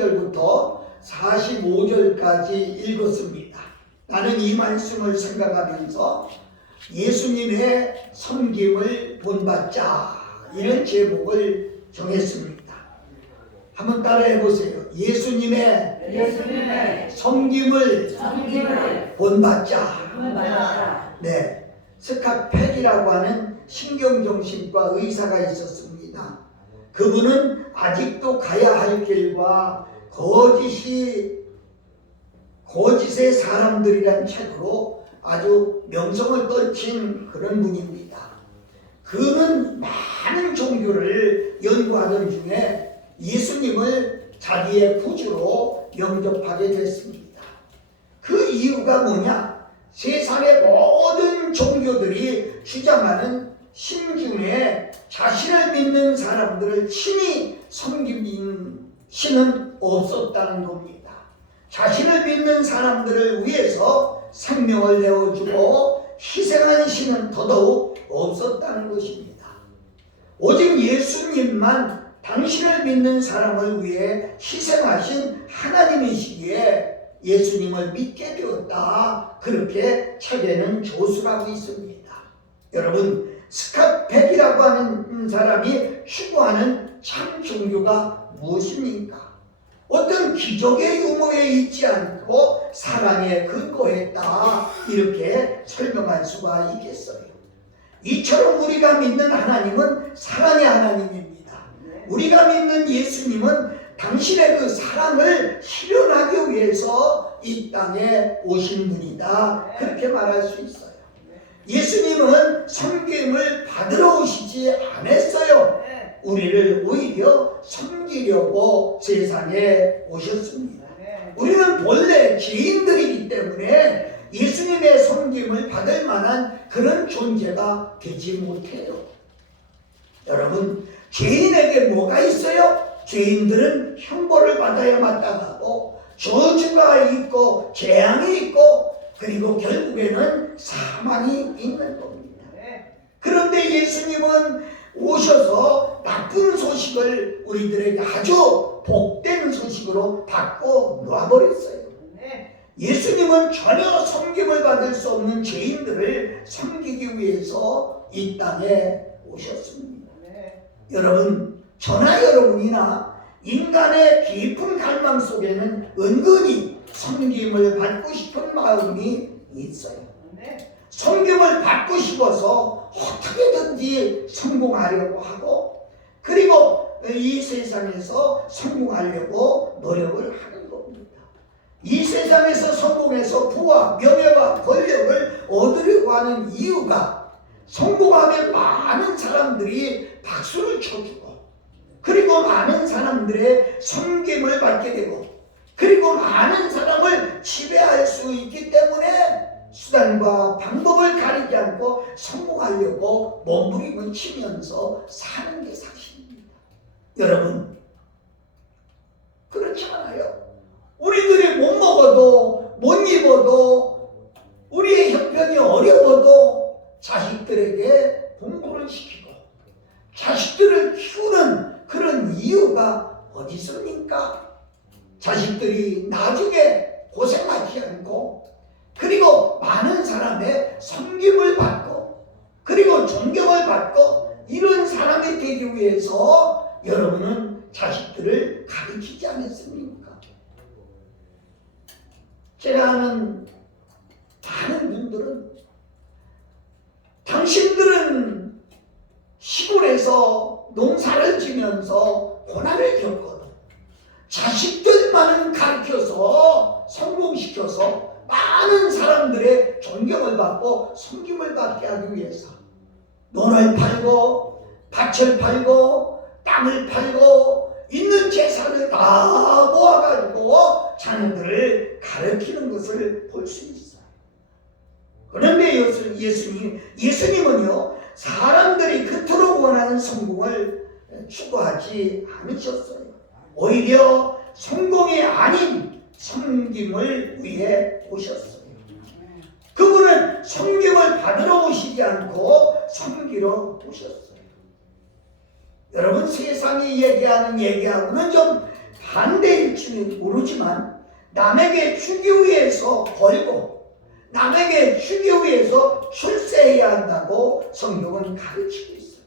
13절부터 45절까지 읽었습니다. 나는 이 말씀을 생각하면서 예수님의 섬김을 본받자, 이런 제목을 정했습니다. 한번 따라해 보세요. 예수님의 섬김을 본받자. 네, 스캇 팩이라고 하는 신경정신과 의사가 있었습니다. 그분은 아직도 가야 할 길과 거짓의 사람들이란 책으로 아주 명성을 떨친 그런 분입니다. 그는 많은 종교를 연구하던 중에 예수님을 자기의 구주로 영접하게 됐습니다. 그 이유가 뭐냐? 세상의 모든 종교들이 주장하는 신 중에 자신을 믿는 사람들을 친히 섬기는 신은 없었다는 겁니다. 자신을 믿는 사람들을 위해서 생명을 내어주고 희생한 신은 더더욱 없었다는 것입니다. 오직 예수님만 당신을 믿는 사람을 위해 희생하신 하나님이시기에 예수님을 믿게 되었다, 그렇게 책에는 조술하고 있습니다. 여러분, 스캇 팩이라고 하는 사람이 추구하는 참 종교가 무엇입니까? 어떤 기적의 유무에 있지 않고 사랑에 근거했다, 이렇게 설명할 수가 있겠어요. 이처럼 우리가 믿는 하나님은 사랑의 하나님입니다. 우리가 믿는 예수님은 당신의 그 사랑을 실현하기 위해서 이 땅에 오신 분이다, 그렇게 말할 수 있어요. 예수님은 섬김을 받으러 오시지 않았어요. 우리를 오히려 섬기려고 세상에 오셨습니다. 우리는 본래 죄인들이기 때문에 예수님의 섬김을 받을 만한 그런 존재가 되지 못해요. 여러분, 죄인에게 뭐가 있어요? 죄인들은 형벌을 받아야 마땅하고 저주가 있고 재앙이 있고 그리고 결국에는 사망이 있는 겁니다. 그런데 예수님은 오셔서 나쁜 소식을 우리들에게 아주 복된 소식으로 바꿔 놓아버렸어요. 예수님은 전혀 섬김을 받을 수 없는 죄인들을 섬기기 위해서 이 땅에 오셨습니다. 여러분, 저나 여러분이나 인간의 깊은 갈망 속에는 은근히 섬김을 받고 싶은 마음이 있어요. 섬김을 받고 싶어서 어떻게든지 성공하려고 하고, 그리고 이 세상에서 성공하려고 노력을 하는 겁니다. 이 세상에서 성공해서 부와 명예와 권력을 얻으려고 하는 이유가 성공하면 많은 사람들이 박수를 쳐주고, 그리고 많은 사람들의 섬김을 받게 되고, 그리고 많은 사람을 지배할 수 있기 때문에 수단과 방법을 가리지 않고 성공하려고 몸부림을 치면서 사는 게 사실입니다. 여러분, 그렇지 않아요? 우리들이 못 먹어도 못 입어도 우리의 형편이 어려워도 자식들에게 공부를 시키고 자식들을 키우는 그런 이유가 어디 있습니까? 자식들이 나중에 고생하지 않고, 그리고 많은 사람의 섬김을 받고, 그리고 존경을 받고, 이런 사람이 되기 위해서 여러분은 자식들을 가르치지 않았습니까? 제가 아는 많은 분들은 당신들은 시골에서 농사를 지면서 고난을 겪거든, 자식들만은 가르쳐서 성공시켜서 많은 사람들의 존경을 받고 섬김을 받게 하기 위해서 논을 팔고 밭을 팔고 땅을 팔고 있는 재산을 다 모아가지고 자녀들을 가르치는 것을 볼 수 있어요. 그런데 예수님은요, 사람들이 그토록 원하는 성공을 추구하지 않으셨어요. 오히려 성공이 아닌 섬김을 위해 오셨어요. 그분은 섬김을 받으러 오시지 않고 섬기러 오셨어요. 여러분, 세상이 얘기하는 얘기하고는 좀 반대일지 모르지만 남에게 주기 위해서 벌고 남에게 주기 위해서 출세해야 한다고 성경은 가르치고 있어요.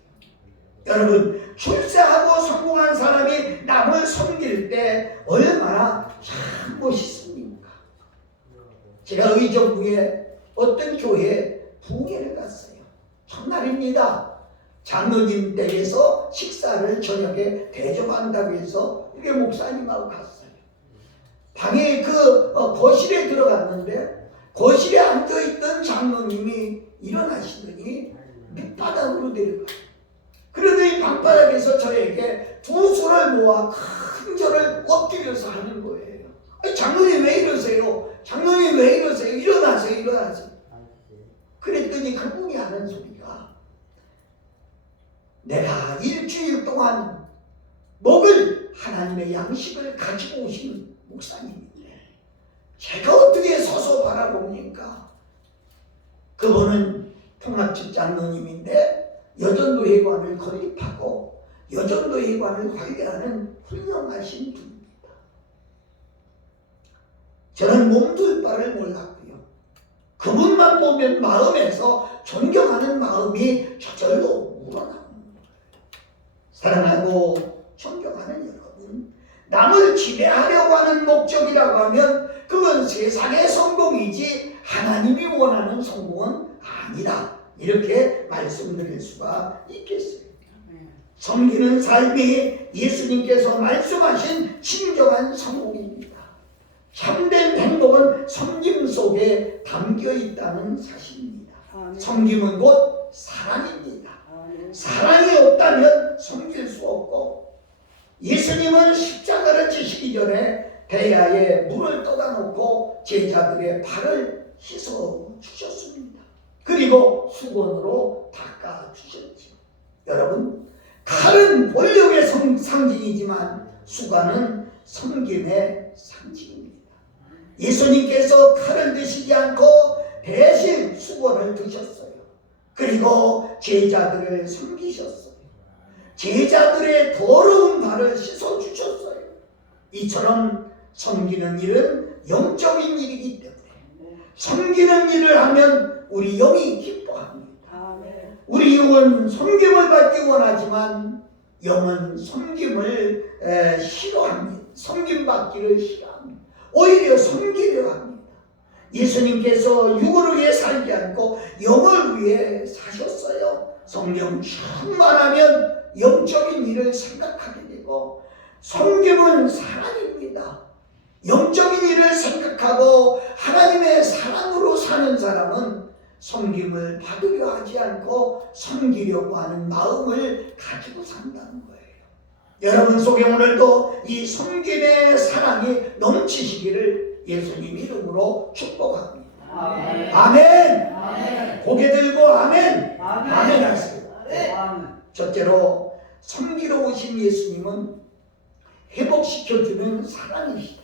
여러분, 출세하고 성공한 사람이 남을 섬길 때 얼마나 참 멋있습니까? 제가 의정부에 어떤 교회에 부흥회를 갔어요. 첫날입니다. 장로님 댁에서 식사를 저녁에 대접한다고 해서 이게 목사님하고 갔어요. 방에 거실에 들어갔는데 거실에 앉아있던 장로님이 일어나시더니 밑바닥으로 내려가요. 그러더니 방바닥에서 저에게 두 손을 모아 큰 절을 엎드려서 하는 거예요. 장로님 왜 이러세요? 장로님 왜 이러세요? 일어나세요, 일어나세요. 그랬더니 그분이 하는 소리가, 내가 일주일 동안 먹을 하나님의 양식을 가지고 오신 목사님인데 제가 어떻게 서서 바라봅니까? 그분은 통합집장로님인데 여전도 회관을 건립하고 여전도 회관을 관리하는 훌륭하신 분입니다. 저는 몸둘 바를 몰랐고요. 그분만 보면 마음에서 존경하는 마음이 저절로 우러나옵니다. 사랑하고 존경하는 여러분, 남을 지배하려고 하는 목적이라고 하면 그건 세상의 성공이지 하나님이 원하는 성공은 아니다. 이렇게 말씀드릴 수가 있겠어요. 섬기는 삶이 예수님께서 말씀하신 진정한 성공입니다. 참된 행복은 섬김 속에 담겨 있다는 사실입니다. 섬김은 곧 사랑입니다. 사랑이 없다면 섬길 수 없고, 예수님은 십자가를 지시기 전에 대야에 물을 떠다 놓고 제자들의 발을 씻어 주셨습니다. 그리고 수건으로 닦아 주셨죠. 여러분, 칼은 권력의 상징이지만 수건은 섬김의 상징입니다. 예수님께서 칼을 드시지 않고 대신 수건을 드셨어요. 그리고 제자들을 섬기셨어요. 제자들의 더러운 발을 씻어주셨어요. 이처럼 섬기는 일은 영적인 일이기 때문에 섬기는 일을 하면 우리 영이 기뻐합니다. 우리 영은 섬김을 받기 원하지만 영은 섬김을 싫어합니다. 섬김받기를 싫어합니다. 오히려 섬기려 합니다. 예수님께서 육을 위해 살지 않고 영을 위해 사셨어요. 성령 충만하면 영적인 일을 생각하게 되고, 섬김은 사랑입니다. 영적인 일을 생각하고 하나님의 사랑으로 사는 사람은 섬김을 받으려 하지 않고 섬기려고 하는 마음을 가지고 산다는 거예요. 여러분 속에 오늘도 이 섬김의 사랑이 넘치시기를 예수님 이름으로 축복합니다. 아멘. 아멘. 아멘. 고개 들고 아멘. 아멘. 아멘 하세요. 아멘. 첫째로, 섬기러 오신 예수님은 회복시켜주는 사랑이시다.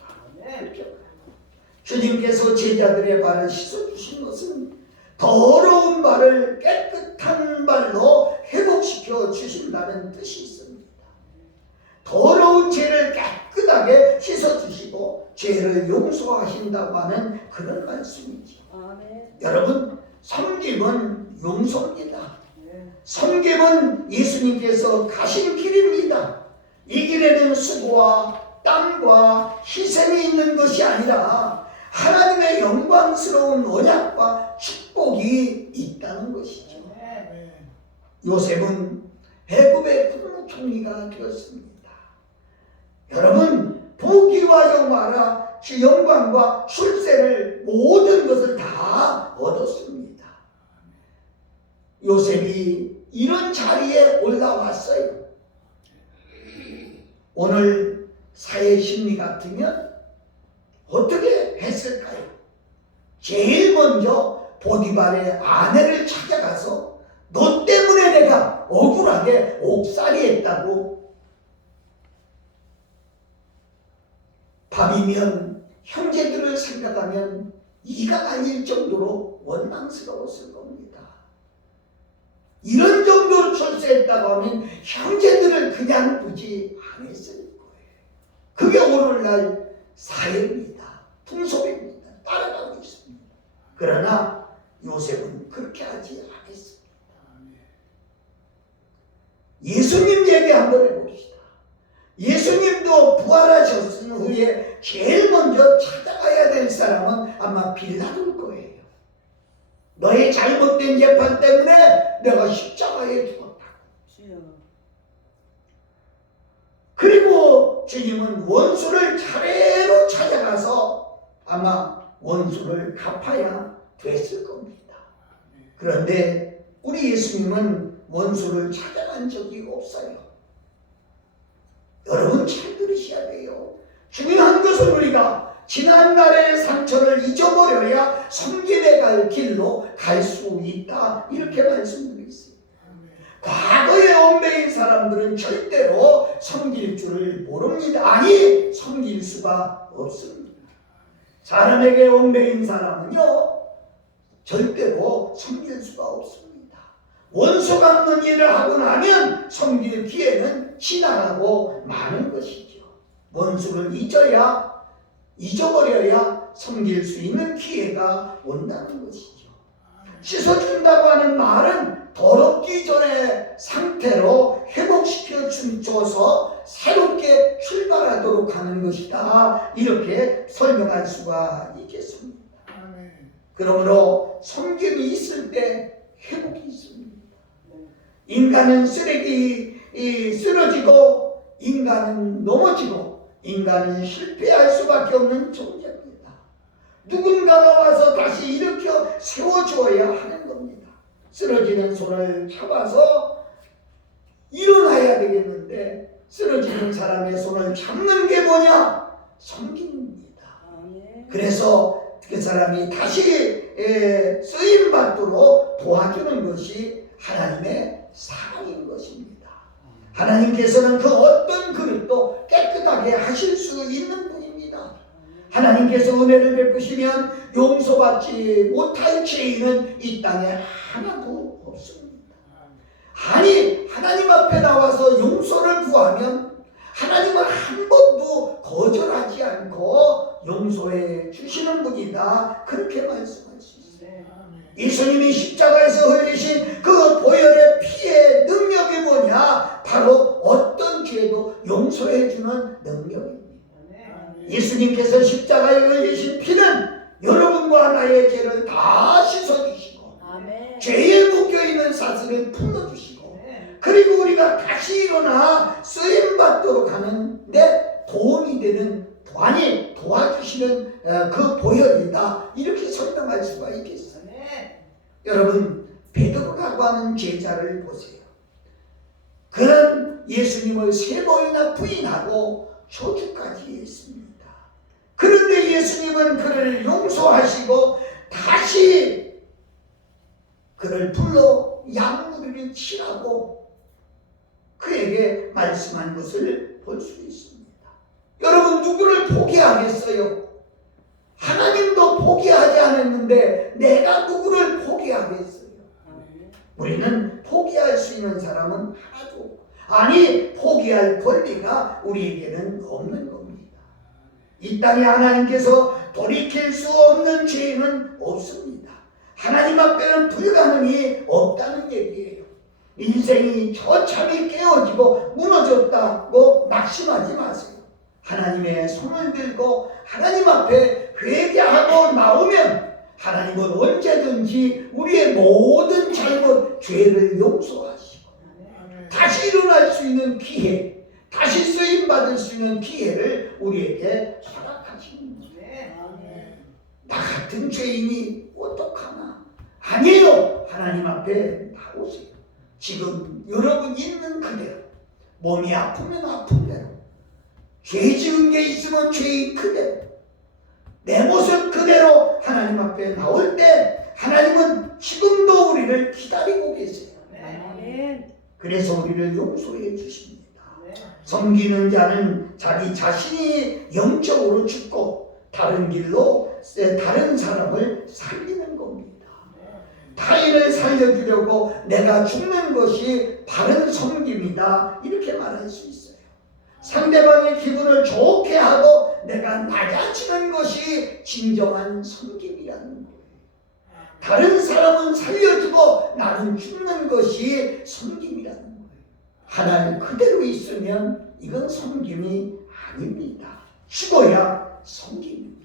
주님께서 제자들의 발을 씻어주신 것은 더러운 발을 깨끗한 발로 회복시켜 주신다는 뜻이 있습니다. 더러운 죄를 깨끗하게 씻어주시고 죄를 용서하신다고 하는 그런 말씀이죠. 여러분, 섬김은 용서입니다. 섬김은 예수님께서 가신 길입니다. 이 길에는 수고와 땀과 희생이 있는 것이 아니라 하나님의 영광스러운 언약과 축복이 있다는 것이죠. 요셉은 애굽의 국무총리가 되었습니다. 여러분, 부귀와 영광과 출세를 모든 것을 다 얻었습니다. 요셉이 이런 자리에 올라왔어요. 오늘 사회 심리 같으면 어떻게 했을까요? 제일 먼저 보디발의 아내를 찾아가서 너 때문에 내가 억울하게 옥살이했다고, 밤이면 형제들을 생각하면 이가 나질 정도로 원망스러웠을 겁니다. 이런 정도로 출세했다고 하면 형제들을 그냥 두지 않았을 거예요. 그게 오늘날 사회입니다. 풍속입니다. 따라가고 있습니다. 그러나 요셉은 그렇게 하지 않았습니다. 예수님 얘기 한번 해봅시다. 예수님도 부활하셨은 후에 제일 먼저 찾아가야 될 사람은 아마 빌라도일 거예요. 너의 잘못된 재판 때문에 내가 십자가에 죽었다. 그리고 주님은 원수를 차례로 찾아가서 아마 원수를 갚아야 됐을 겁니다. 그런데 우리 예수님은 원수를 찾아간 적이 없어요. 여러분 잘 들으셔야 돼요. 중요한 것은 우리가 지난날의 상처를 잊어버려야 섬김에 갈 길로 갈 수 있다. 이렇게 말씀드리겠습니다. 과거의 엉매인 사람들은 절대로 섬길 줄을 모릅니다. 아니, 섬길 수가 없습니다. 사람에게 엉매인 사람은요, 절대로 섬길 수가 없습니다. 원수 갚는 일을 하고 나면 섬길 기회는 지나가고 마는 것이죠. 원수를 잊어버려야 섬길 수 있는 기회가 온다는 것이죠. 씻어준다고 하는 말은 더럽기 전의 상태로 회복시켜 줘서 새롭게 출발하도록 하는 것이다. 이렇게 설명할 수가 있겠습니다. 그러므로 섬김이 있을 때 회복이 있습니다. 인간은 쓰러지고 인간은 넘어지고 인간은 실패할 수밖에 없는 존재입니다. 누군가가 와서 다시 일으켜 세워주어야 하는 겁니다. 쓰러지는 손을 잡아서 일어나야 되겠는데 쓰러지는 사람의 손을 잡는 게 뭐냐? 섬깁니다. 그래서 그 사람이 다시 쓰임받도록 도와주는 것이 하나님의 사랑인 것입니다. 하나님께서는 그 어떤 그릇도 깨끗하게 하실 수 있는 분입니다. 하나님께서 은혜를 베푸시면 용서받지 못할 죄인은 이 땅에 하나도 없습니다. 아니, 하나님 앞에 나와서 용서를 구하면 하나님은 한 번도 거절하지 않고 용서해 주시는 분이다. 그렇게 말씀할 수 있어요. 예수님이 십자가에서 흘리신 그 보혈의 피의 능력이 뭐냐? 바로 어떤 죄도 용서해 주는 능력입니다. 예수님께서 십자가에 흘리신 피는 여러분과 나의 죄를 다 씻어주시고 죄에 묶여있는 사슬을 풀어주시고 그리고 우리가 다시 일어나 쓰임받도록 하는데 도움이 되는 도와주시는 그 보혈이다. 이렇게 설명할 수가 있겠습니다. 여러분, 베드로라고 하는 제자를 보세요. 그는 예수님을 3번이나 부인하고 저주까지 했습니다. 그런데 예수님은 그를 용서하시고 다시 그를 불러 양무리를 치라고 그에게 말씀한 것을 볼 수 있습니다. 여러분, 누구를 포기하겠어요? 하나님도 포기하지 않았는데 내가 누구를 포기하겠어요? 우리는 포기할 수 있는 사람은 하나도, 아니 포기할 권리가 우리에게는 없는 겁니다. 이 땅에 하나님께서 돌이킬 수 없는 죄는 없습니다. 하나님 앞에는 불가능이 없다는 얘기예요. 인생이 처참히 깨어지고 무너졌다고 낙심하지 마세요. 하나님의 손을 들고 하나님 앞에 회개하고 나오면 하나님은 언제든지 우리의 모든 잘못, 죄를 용서하시고 다시 일어날 수 있는 기회, 다시 쓰임받을 수 있는 기회를 우리에게 허락하십니다. 나 같은 죄인이 어떡하나? 아니에요. 하나님 앞에 나오세요. 지금 여러분 있는 그대로, 몸이 아프면 아픈 대로, 죄 지은 게 있으면 죄인 그대로, 내 모습 그대로 하나님 앞에 나올 때 하나님은 지금도 우리를 기다리고 계세요. 그래서 우리를 용서해 주십니다. 섬기는 자는 자기 자신이 영적으로 죽고 다른 길로 다른 사람을 살리는 겁니다. 타인을 살려주려고 내가 죽는 것이 바른 섬김이다. 이렇게 말할 수 있어요. 상대방의 기분을 좋게 하고 내가 낮아지는 것이 진정한 섬김이라는 거예요. 다른 사람은 살려주고 나는 죽는 것이 섬김이라는 거예요. 하나님 그대로 있으면 이건 섬김이 아닙니다. 죽어야 섬김입니다.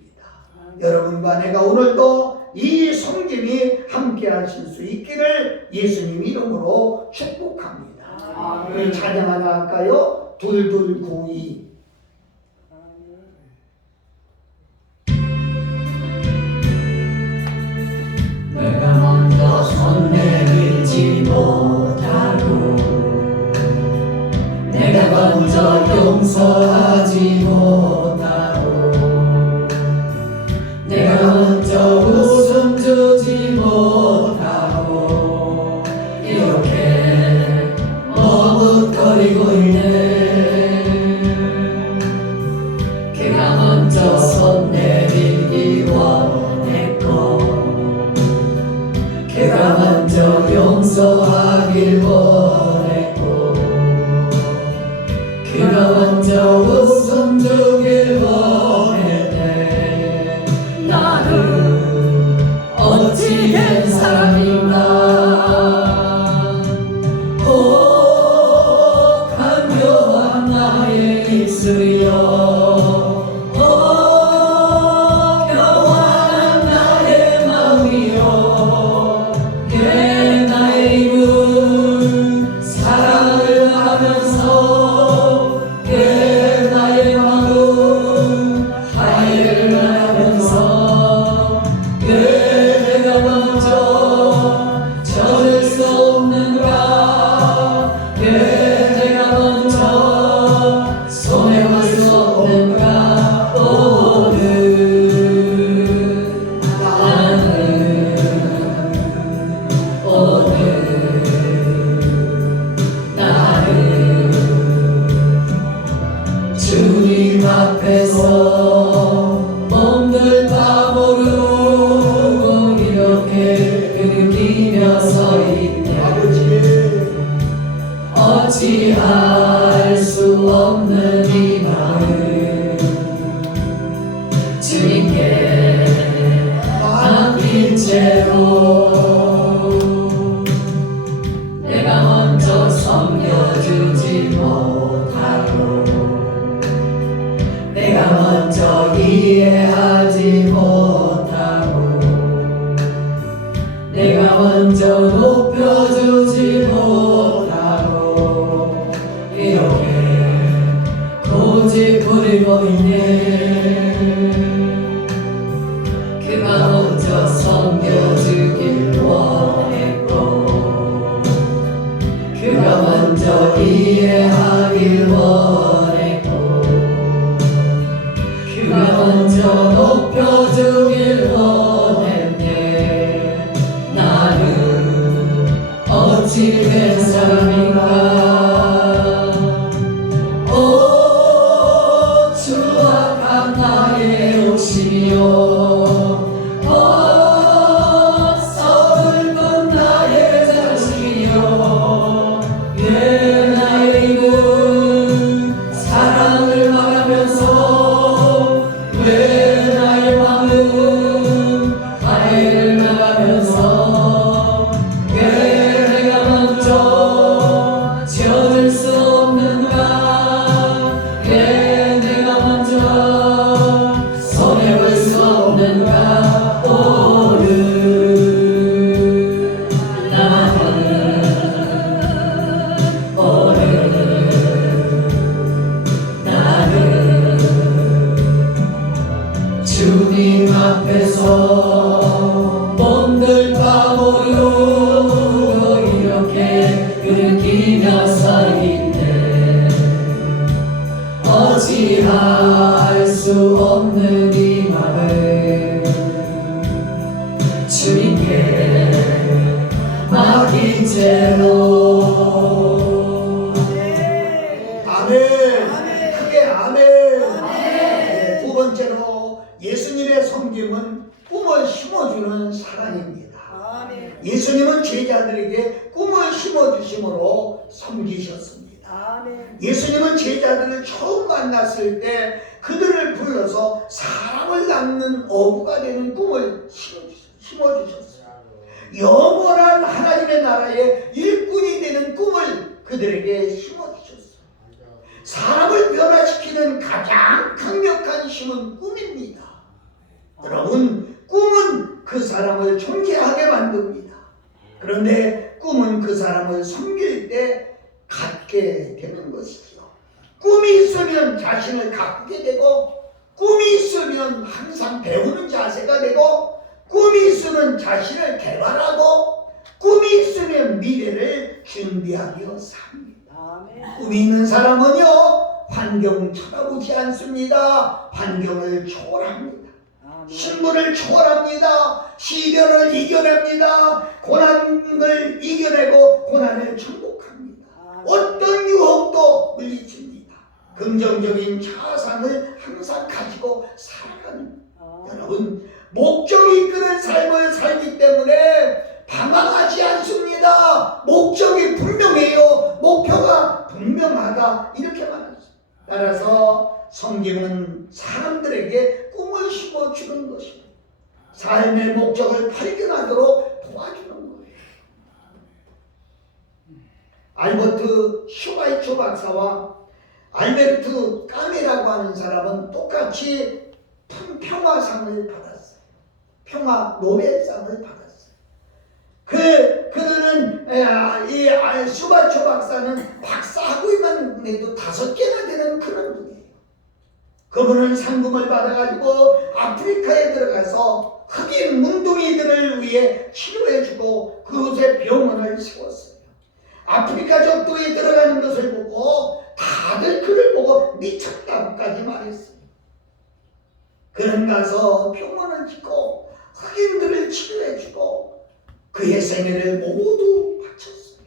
여러분과 내가 오늘도 이 섬김이 함께 하실 수 있기를 예수님 이름으로 축복합니다. 우리 찬양 하나 할까요? 둘둘구이. 내가 먼저 손 내밀지 못하고 내가 먼저 용서하지 못하고 내가 먼저 웃음 주지 못하고 이렇게 머뭇거리고 있네. 그가 먼저 손 내밀기 원했고 그가 먼저 용서하길 원했고 그가 먼저 웃음 주길 원했네. 나는 어찌 된 사람인가. 오 간교한 나의 입술이여 주님 앞에서 몸들 다 모르고 이렇게 느끼며 서 있네. 어찌할 수 없는 이 마음 주님께 맡긴 채로 내가 먼저 섬겨주지 못하고 내가 먼저 이해하지 못하고 내가 먼저 높여주지 못하고 이렇게 고집부리고 있네. 그가 먼저 섬겨주길 원했고 그가 먼저 이해하길 원했고 그가 먼저 높여주길 원했네. 나는 어찌 된 사람인가. 오 추악한 나의 욕심이요 서글픈 나의 자식이요 왜 나의 입은 사랑을 말하면서 왜 나의 마음 화해를 나가면서 왜 내가 먼저 지어줄 수 없는가. 왜 내가 먼저 손해볼 수 없는가. 주님 앞에서 몸들 까보려고 이렇게 느끼며 서 있네. 어찌할 수 없는 이 마음 주님께 맡긴 채로. 아멘. 크게 아멘. 네, 두 번째로 예수님의 섬김은 꿈을 심어주는 사랑입니다. 예수님은 제자들에게 꿈을 심어주심으로 섬기셨습니다. 아멘. 예수님은 제자들을 처음 만났을 때 그들을 불러서 사람을 낳는 어부가 되는 꿈을 심어주셨어요. 영원한 하나님의 나라의 일꾼이 되는 꿈을 그들에게 심어주셨어요. 사람을 변화시키는 가장 강력한 힘은 꿈입니다. 여러분, 꿈은 그 사람을 존재하게 만듭니다. 그런데 꿈은 그 사람을 섬길 때 갖게 되는 것이죠. 꿈이 있으면 자신을 가꾸게 되고, 꿈이 있으면 항상 배우는 자세가 되고, 꿈이 있으면 자신을 개발하고, 꿈이 있으면 미래를 준비하며 삽니다. 아멘. 꿈이 있는 사람은요, 환경 쳐다보지 않습니다. 환경을 초월합니다. 아멘. 신분을 초월합니다. 시련을 이겨냅니다. 고난을 이겨내고 고난을 정복합니다. 어떤 유혹도 물리칩니다. 긍정적인 자산을 항상 가지고 살아가는 여러분, 목적이 이끄는 삶을 살기 때문에 방황하지 않습니다. 목적이 분명해요. 목표가 분명하다. 이렇게 말합니다. 따라서 성경은 사람들에게 꿈을 심어주는 것입니다. 삶의 목적을 발견하도록 도와주는 거예요. 알버트 슈바이처 박사와 알베르트 까메라고 하는 사람은 똑같이 평화상을 받았어요. 평화 노벨상을 받았어요. 그들은 이 슈바이처 박사는 박사하고 있는 해도 5개나 되는 그런 분이에요. 그분은 상금을 받아가지고 아프리카에 들어가서 흑인 뭉둥이들을 위해 치료해주고 그곳에 병원을 세웠어요. 아프리카 적도에 들어가는 것을 보고 다들 그를 보고 미쳤다고까지 말했어요. 그는 가서 병원을 짓고 흑인들을 치료해주고 그의 생애를 모두 바쳤어요.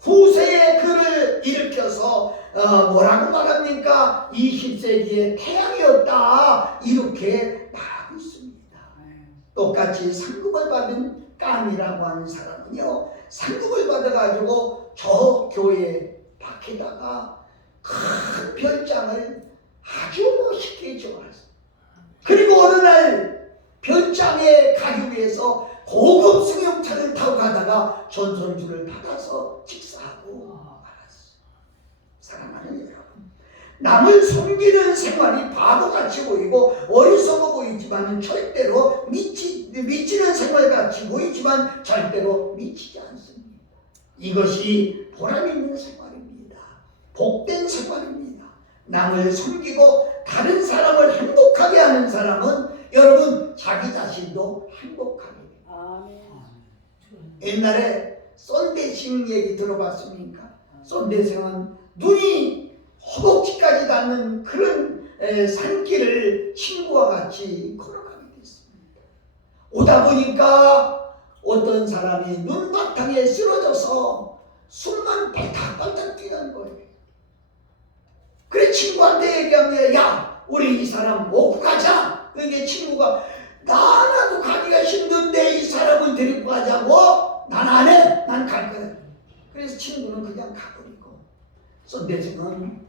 후세에 그를 일으켜서 뭐라고 말합니까? 20세기의 태양이었다. 이렇게 말하고 있습니다. 똑같이 상금을 받은 깜이라고 하는 사람은요, 상금을 받아가지고 저 교회 밖에다가 큰 별장을 아주 멋있게 지어놨어요. 그리고 어느 날 별장에 가기 위해서 고급 승용차를 타고 가다가 전선주를 받아서 직사하고 말았어요. 사랑하는 여러분, 남을 섬기는 생활이 바보같이 보이고 어리석어 보이지만 절대로 미치는 생활같이 보이지만 절대로 미치지 않습니다. 이것이 보람 있는 생활입니다. 복된 생활입니다. 남을 섬기고 다른 사람을 행복하게 하는 사람은 여러분 자기 자신도 행복하게 돼요. 아멘. 옛날에 썬데싱 얘기 들어봤습니까? 썬데싱은 눈이 허벅지까지 닿는 그런 산길을 친구와 같이 걸어가게 됐습니다. 오다 보니까 어떤 사람이 눈바탕에 쓰러져서 숨만 발딱발딱 뛰는 거예요. 그래 친구한테 얘기하면 야 우리 이 사람 먹고 가자. 그게 친구가 나라도 가기가 힘든데 이 사람을 데리고 가자고? 난 안 해. 난 갈 거야. 그래서 친구는 그냥 가버리고 썬데싱은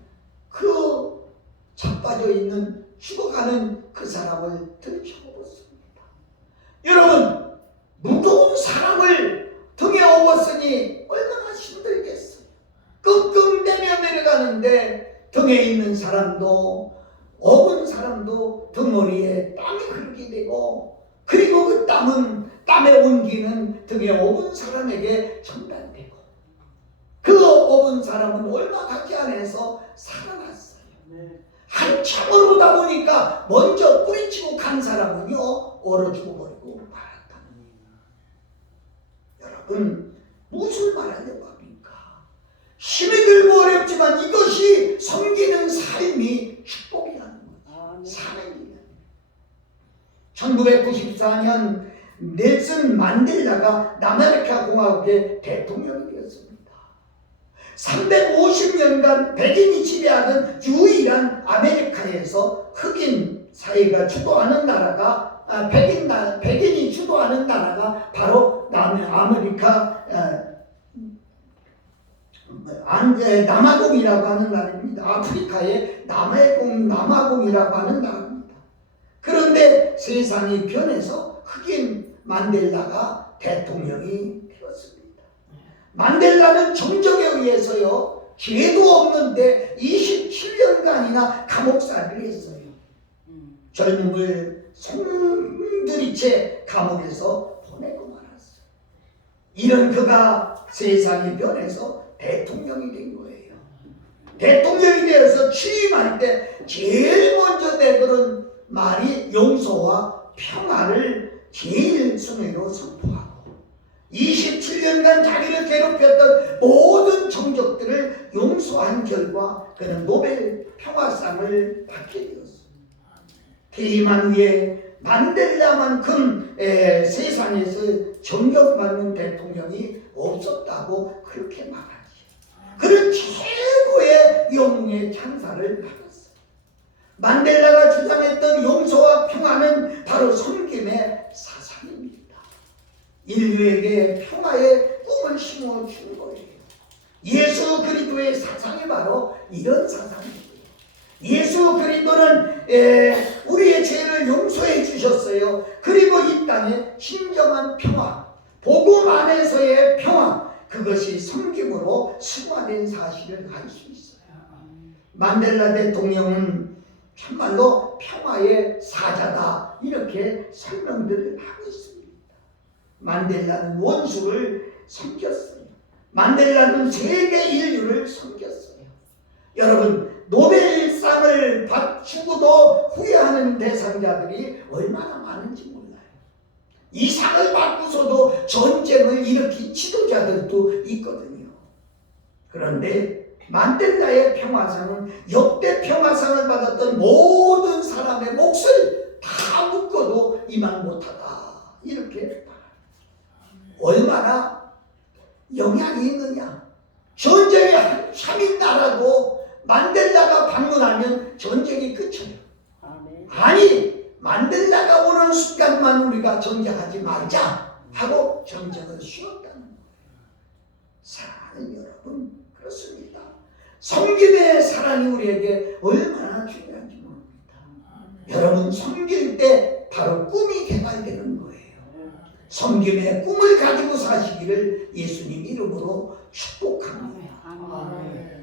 그 자빠져 있는 죽어가는 그 사람을 들쳐업었습니다. 여러분, 무거운 사람을 등에 업었으니 얼마나 힘들겠어요. 끙끙대며 내려가는데 등에 있는 사람도 업은 사람도 등머리에 땀이 흐르게 되고, 그리고 그 땀의 온기는 등에 업은 사람에게 전달되고, 그 업은 사람은 얼마 가지 않아서 살아났어요. 한참을 오다 보니까 먼저 뿌리치고 간 사람은요 얼어 죽어버리고 말았답니다. 여러분, 무엇을 말하려고 합니까? 힘이 들고 어렵지만 이것이 섬기는 삶이 축복이라는 거죠. 사명이에요. 1994년 넬슨 만델라가 남아메리카 공화국의 대통령이 되었습니다. 350년간 백인이 지배하던 유일한 아메리카에서 흑인 사회가 주도하는 나라가 백인이 주도하는 나라가 바로 남아메리카 남아공이라고 하는 나라입니다. 아프리카의 남아공이라고 하는 나라입니다. 그런데 세상이 변해서 흑인 만델라가 대통령이 되었습니다. 만델라는 정적에 의해서요, 죄도 없는데 27년간이나 감옥살이를 했어요. 젊음을 송두리째 감옥에서 보내고 말았어요. 이런 그가 세상이 변해서 대통령이 된 거예요. 대통령이 되어서 취임할 때 제일 먼저 내걸은 말이 용서와 평화를 제일 순위로 선포하고 27년간 자기를 괴롭혔던 모든 정적들을 용서한 결과 그는 노벨 평화상을 받게 되었습니다. 퇴임한 후에 만델라만큼 세상에서 존경받는 대통령이 없었다고 그렇게 말하지. 그런 최고의 영웅의 찬사를 받았어요. 만델라가 주장했던 용서와 평화는 바로 섬김의 사상입니다. 인류에게 평화의 꿈을 심어준 거예요. 예수 그리스도의 사상이 바로 이런 사상입니다. 예수 그리스도는 우리의 죄를 용서해 주셨어요. 그리고 이 땅에 진정한 평화, 복음 안에서의 평화, 그것이 섬김으로 승화된 사실을 알 수 있어요. 만델라 대통령은 참말로 평화의 사자다, 이렇게 설명들을 하고 있습니다. 만델라는 원수를 섬겼어요. 만델라는 세계 인류를 섬겼어요. 여러분, 노벨상을 주고도 후회하는 대상자들이 얼마나 많은지 몰라요. 이 상을 받고서도 전쟁을 일으킨 지도자들도 있거든요. 그런데 만델라의 평화상은 역대 평화상을 받았던 모든 사람의 몫을 다 묶어도 이만 못하다, 이렇게 말합니다. 얼마나 영향이 있느냐. 전쟁에 한참인 나라도 만델라가 방문하면 전쟁이 끝이에요. 아니, 만델라가 오는 순간만 우리가 전쟁하지 말자 하고 전쟁을 쉬었다는 거예요. 사랑하는 여러분, 그렇습니다. 섬김의 사랑이 우리에게 얼마나 중요한지 모릅니다. 여러분, 섬길 때 바로 꿈이 개발되는 거예요. 섬김의 꿈을 가지고 사시기를 예수님 이름으로 축복합니다.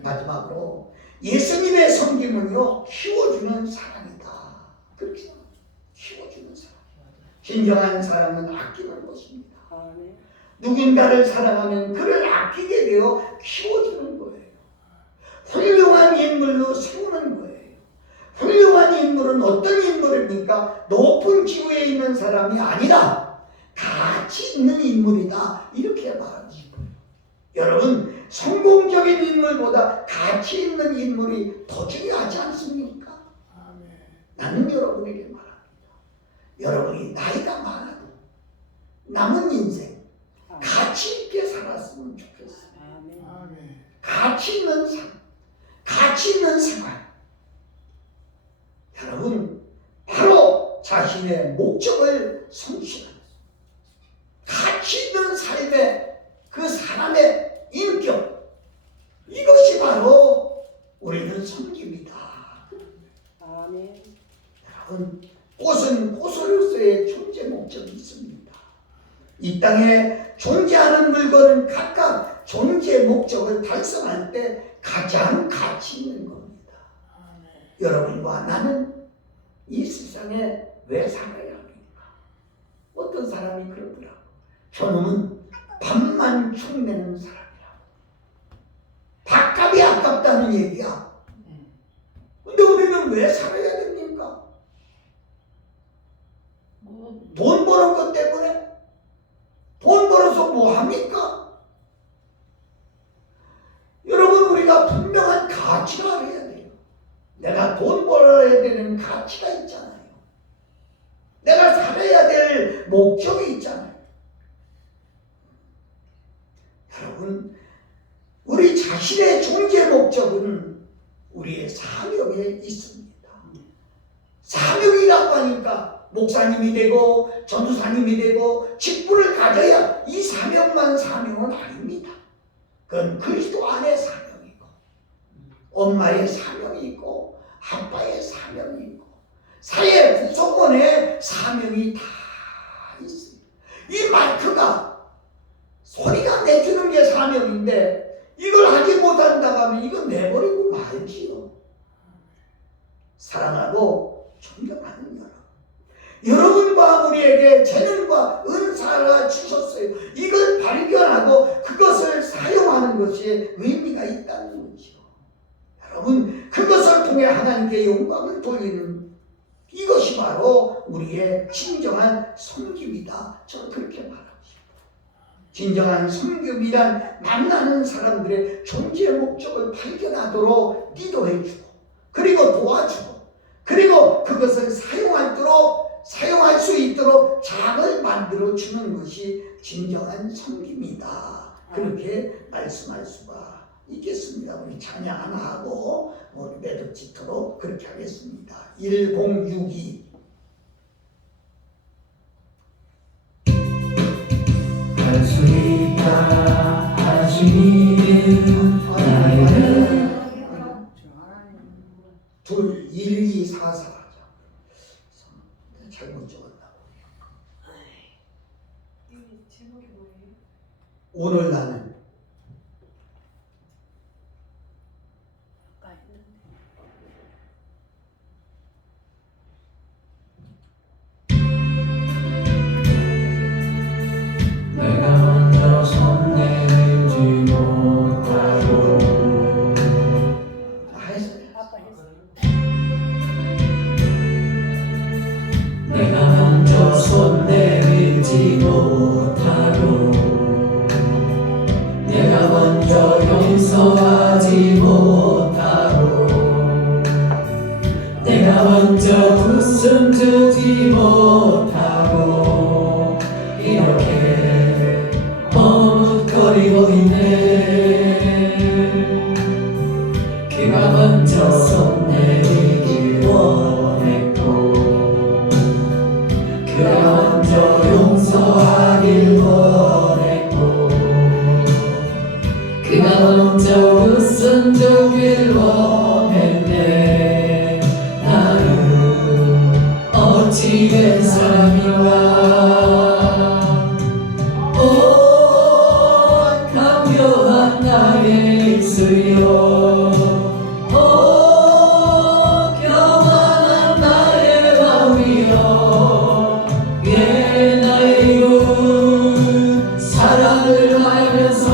마지막으로 예수님의 섬김은요, 키워주는 사랑이다. 그렇게 키워주는 사랑. 진정한 사랑은 아끼는 것입니다. 누군가를 사랑하면 그를 아끼게 되어 키워주는 거예요. 훌륭한 인물로 세우는 거예요. 훌륭한 인물은 어떤 인물입니까? 높은 지위에 있는 사람이 아니라 가치 있는 인물이다, 이렇게 말하지. 여러분, 성공적인 인물보다 가치 있는 인물이 더 중요하지 않습니까? 나는 여러분에게 말합니다. 여러분이 나이가 많아도 남은 인생 가치 있게 살았으면 좋겠어요. 가치 있는 삶, 가치 있는 생활. 여러분, 바로 자신의 목적을 성취하는 가치 있는 삶의 그 사람의 인격, 이것이 바로 우리는 섬깁니다. 여러분, 꽃은 꽃으로서의 존재 목적이 있습니다. 이 땅에 존재하는 물건은 각각 존재 목적을 달성할 때 가장 가치 있는 겁니다. 여러분과 나는 이 세상에 왜 살아야 합니까? 어떤 사람이 그러더라고요. 저놈은 밥만 축내는 사람이라고. 밥값이 아깝다는 얘기야. 근데 우리는 왜 살아야 됩니까? 돈 버는 것 때문에? 돈 벌어서 뭐 합니까? 여러분, 우리가 분명한 가치가 알아야 돼요. 내가 돈 벌어야 되는 가치가 있잖아요. 내가 살아야 될 목적이 있잖아요. 여러분, 우리 자신의 존재 목적은 우리의 사명에 있습니다. 사명이라고 하니까 목사님이 되고 전도사님이 되고 직분을 가져야 이 사명만 사명은 아닙니다. 그건 그리스도 안에 사명이고 엄마의 사명이 있고 아빠의 사명이 있고 사회 구성원의 사명이 다 있습니다. 이 마이크가 소리가 내주는 게 사명인데 이걸 하지 못한다고 하면 이거 내버리고 말지요. 사랑하고 존경하는 여러분과 우리에게 재능과 은사가 주셨어요. 이걸 발견하고 그것을 사용하는 것이 의미가 있다는 거죠. 여러분, 그것을 통해 하나님께 영광을 돌리는 이것이 바로 우리의 진정한 섬김이다. 저는 그렇게 말합니다. 진정한 섬김이란 만나는 사람들의 존재의 목적을 발견하도록 리더해주고 그리고 도와주고 그리고 그것을 사용할 수 있도록 장을 만들어주는 것이 진정한 섬김이다. 그렇게 말씀할 수가 있겠습니다. 우리 찬양 하나 하고 매듭 짓도록 그렇게 하겠습니다. 1062 할 수 있다 하시는 나에게 둘 1244 잘못 적었나 제목이 뭐예요? 오늘 나는 아까 했는데. 내가 먼저 손 내밀지 못하고 아빠 했어. 내가 먼저 손 내밀지 못하고 내가 먼저 용서하지 못하고 내가 먼저 웃음 주지 못하고 이렇게 머뭇거리고 있네. 그가 먼저 손 내밀길 원했고 그가 먼저 용서하길 원했고 그가 먼저 웃음 주길 원했네. 나는 어찌 된 사람인가. 오 강렬한 나의 입술이여 오 교만한 나의 마음이여 예 나의 이룬 사랑을 알면서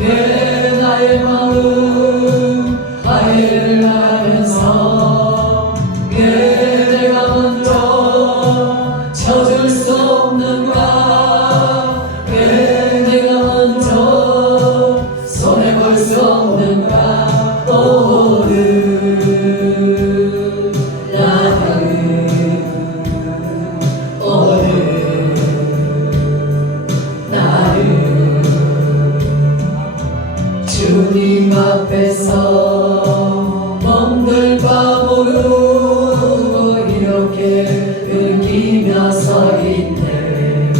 예 나의 마음 화해를 하면서 예 내가 먼저 져줄 수 없는가 왜 내가 먼저 손해볼 수 없는가 오늘 나는 주님 앞에서 몸들 바보로 이렇게 울기며 서 있네.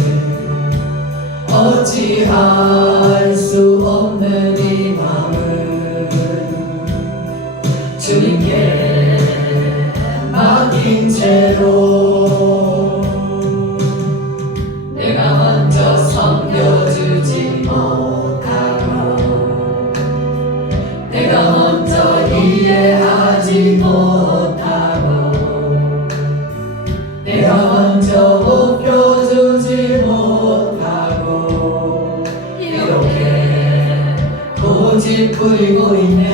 어찌할 수 없는 이 마음을 주님께 맡긴 채로 내가 먼저 섬겨주지 못하고 내가 먼저 이해하지 못하고 내가 먼저 높여주지 못하고 이렇게 고집 부리고 있네.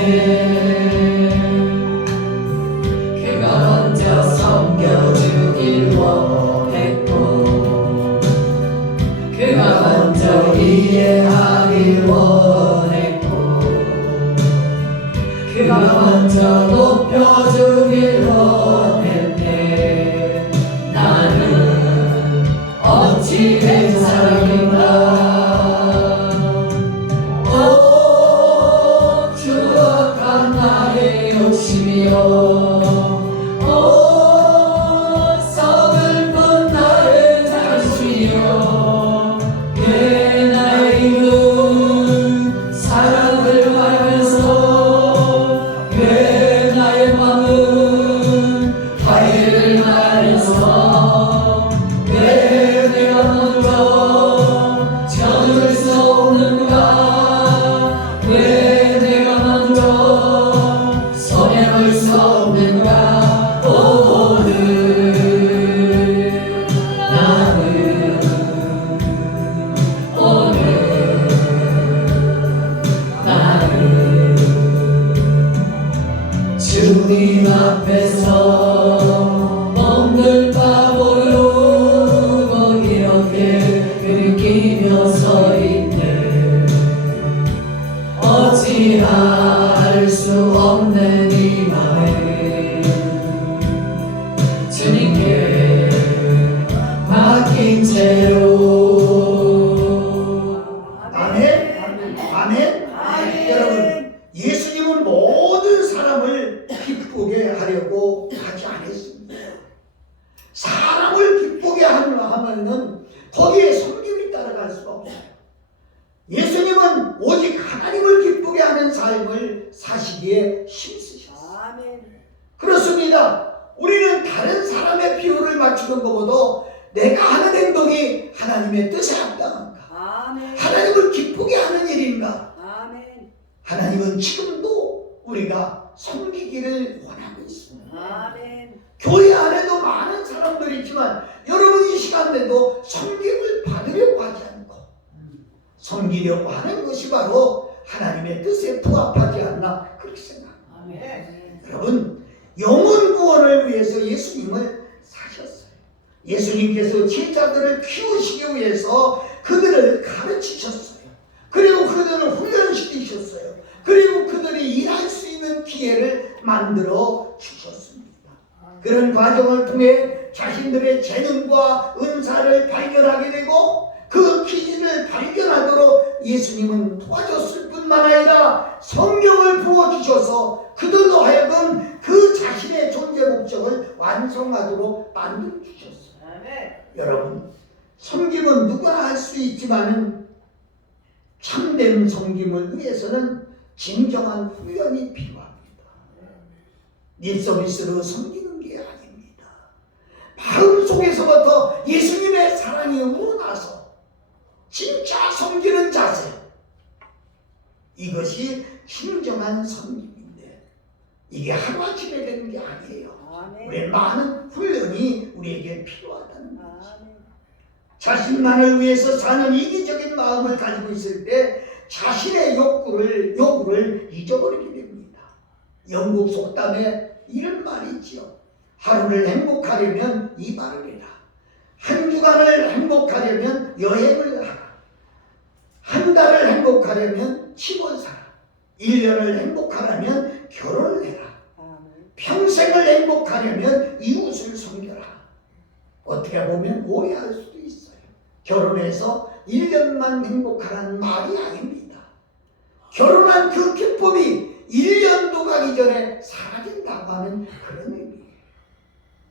그가 먼저 섬겨주길 원했고 그가 먼저 이해하길 원했고 그가 먼저 높여주길 원했네. 나는 어찌 된 사람인가. 오 추악한 나의 욕심이여 오 서글픈 나의 자신이여 예 나의 이룬 하면은 거기에 섬김이 따라갈 수가 없어요. 예수님은 오직 하나님을 기쁘게 하는 삶을 사시기에 힘쓰셨어요. 아멘. 그렇습니다. 우리는 다른 사람의 비호를 맞추는 것보다 내가 하는 행동이 하나님의 뜻에 합당한가? 아멘. 하나님을 기쁘게 하는 일인가? 아멘. 하나님은 지금도 우리가 섬기기를 원하고 있습니다. 아멘. 교회 안에도 많은 사람들이 있지만 여러분 이 시간에도 섬김을 받으려고 하지 않고 섬기려고 하는 것이 바로 하나님의 뜻에 부합하지 않나 그렇게 생각합니다. 아멘. 여러분 영혼 구원을 위해서 예수님을 사셨어요. 예수님께서 제자들을 키우시기 위해서 그들을 가르치셨어요. 그리고 그들을 훈련시키셨어요. 그리고 그들이 일할 수 있는 기회를 만들어 주셨습니다. 그런 과정을 통해 자신들의 재능과 은사를 발견하게 되고 그 기질을 발견하도록 예수님은 도와줬을 뿐만 아니라 성령을 부어주셔서 그들로 하여금 그 자신의 존재 목적을 완성하도록 만들어 주셨어요. 여러분 섬김은 누구나 할 수 있지만은 참된 섬김을 위해서는 진정한 훈련이 필요합니다. 립서비스로 섬기는 게 아닙니다. 마음속에서부터 예수님의 사랑이 우러나서 진짜 섬기는 자세, 이것이 진정한 섬김인데 이게 하루아침에 되는 게 아니에요. 아멘. 우리 많은 훈련이 우리에게 필요하다는 거죠. 아멘. 자신만을 위해서 사는 이기적인 마음을 가지고 있을 때 자신의 욕구를 잊어버리게 됩니다. 영국 속담에 이런 말이 있지요. 하루를 행복하려면 이 말을 해라. 한 주간을 행복하려면 여행을 하라. 한 달을 행복하려면 집을 사라. 1년을 행복하려면 결혼을 해라. 아멘. 평생을 행복하려면 이웃을 섬겨라. 어떻게 보면 오해할 수도 있어요. 결혼해서 1년만 행복하라는 말이 아닙니다. 결혼한 그 기쁨이 1년도 가기 전에 사라진다고 하는 그런 의미예요.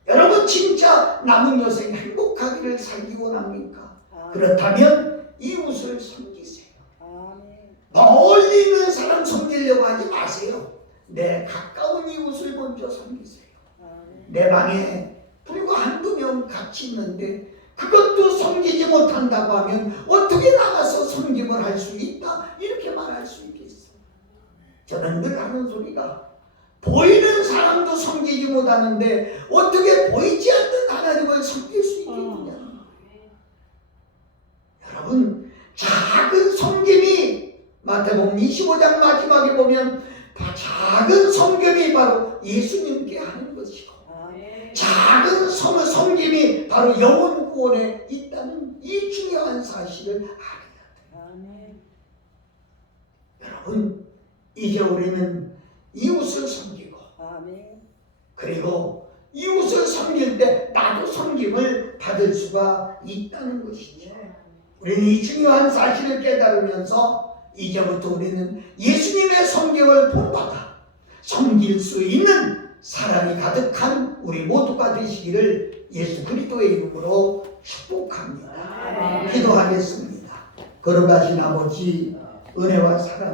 여러분 진짜 남은 여생 행복하기를 살기 원합니까? 그렇다면 이웃을 섬기세요. 아멘. 멀리 있는 사람 섬기려고 하지 마세요. 내 가까운 이웃을 먼저 섬기세요. 아멘. 내 방에 불과 한두 명 같이 있는데 그것도 섬기지 못한다고 하면 어떻게 나가서 섬김을 할 수 있다? 이렇게 말할 수 있겠어요. 저는 늘 하는 소리가 보이는 사람도 섬기지 못하는데 어떻게 보이지 않는 하나님을 섬길 수 있겠느냐. 여러분 작은 섬김이 마태복음 25장 마지막에 보면 작은 섬김이 바로 예수님께 하는 것이고 아멘. 작은 섬김이 바로 영혼 구원에 있다는 이 중요한 사실을 알아야 돼요. 아멘. 여러분 이제 우리는 이웃을 섬기고 아멘. 그리고 이웃을 섬길 때 나도 섬김을 받을 수가 있다는 것이죠. 우리는 이 중요한 사실을 깨달으면서 이제부터 우리는 예수님의 섬김을 본받아 섬길 수 있는 사랑이 가득한 우리 모두가 되시기를 예수 그리스도의 이름으로 축복합니다. 아멘. 기도하겠습니다. 거룩하신 아버지 은혜와 사랑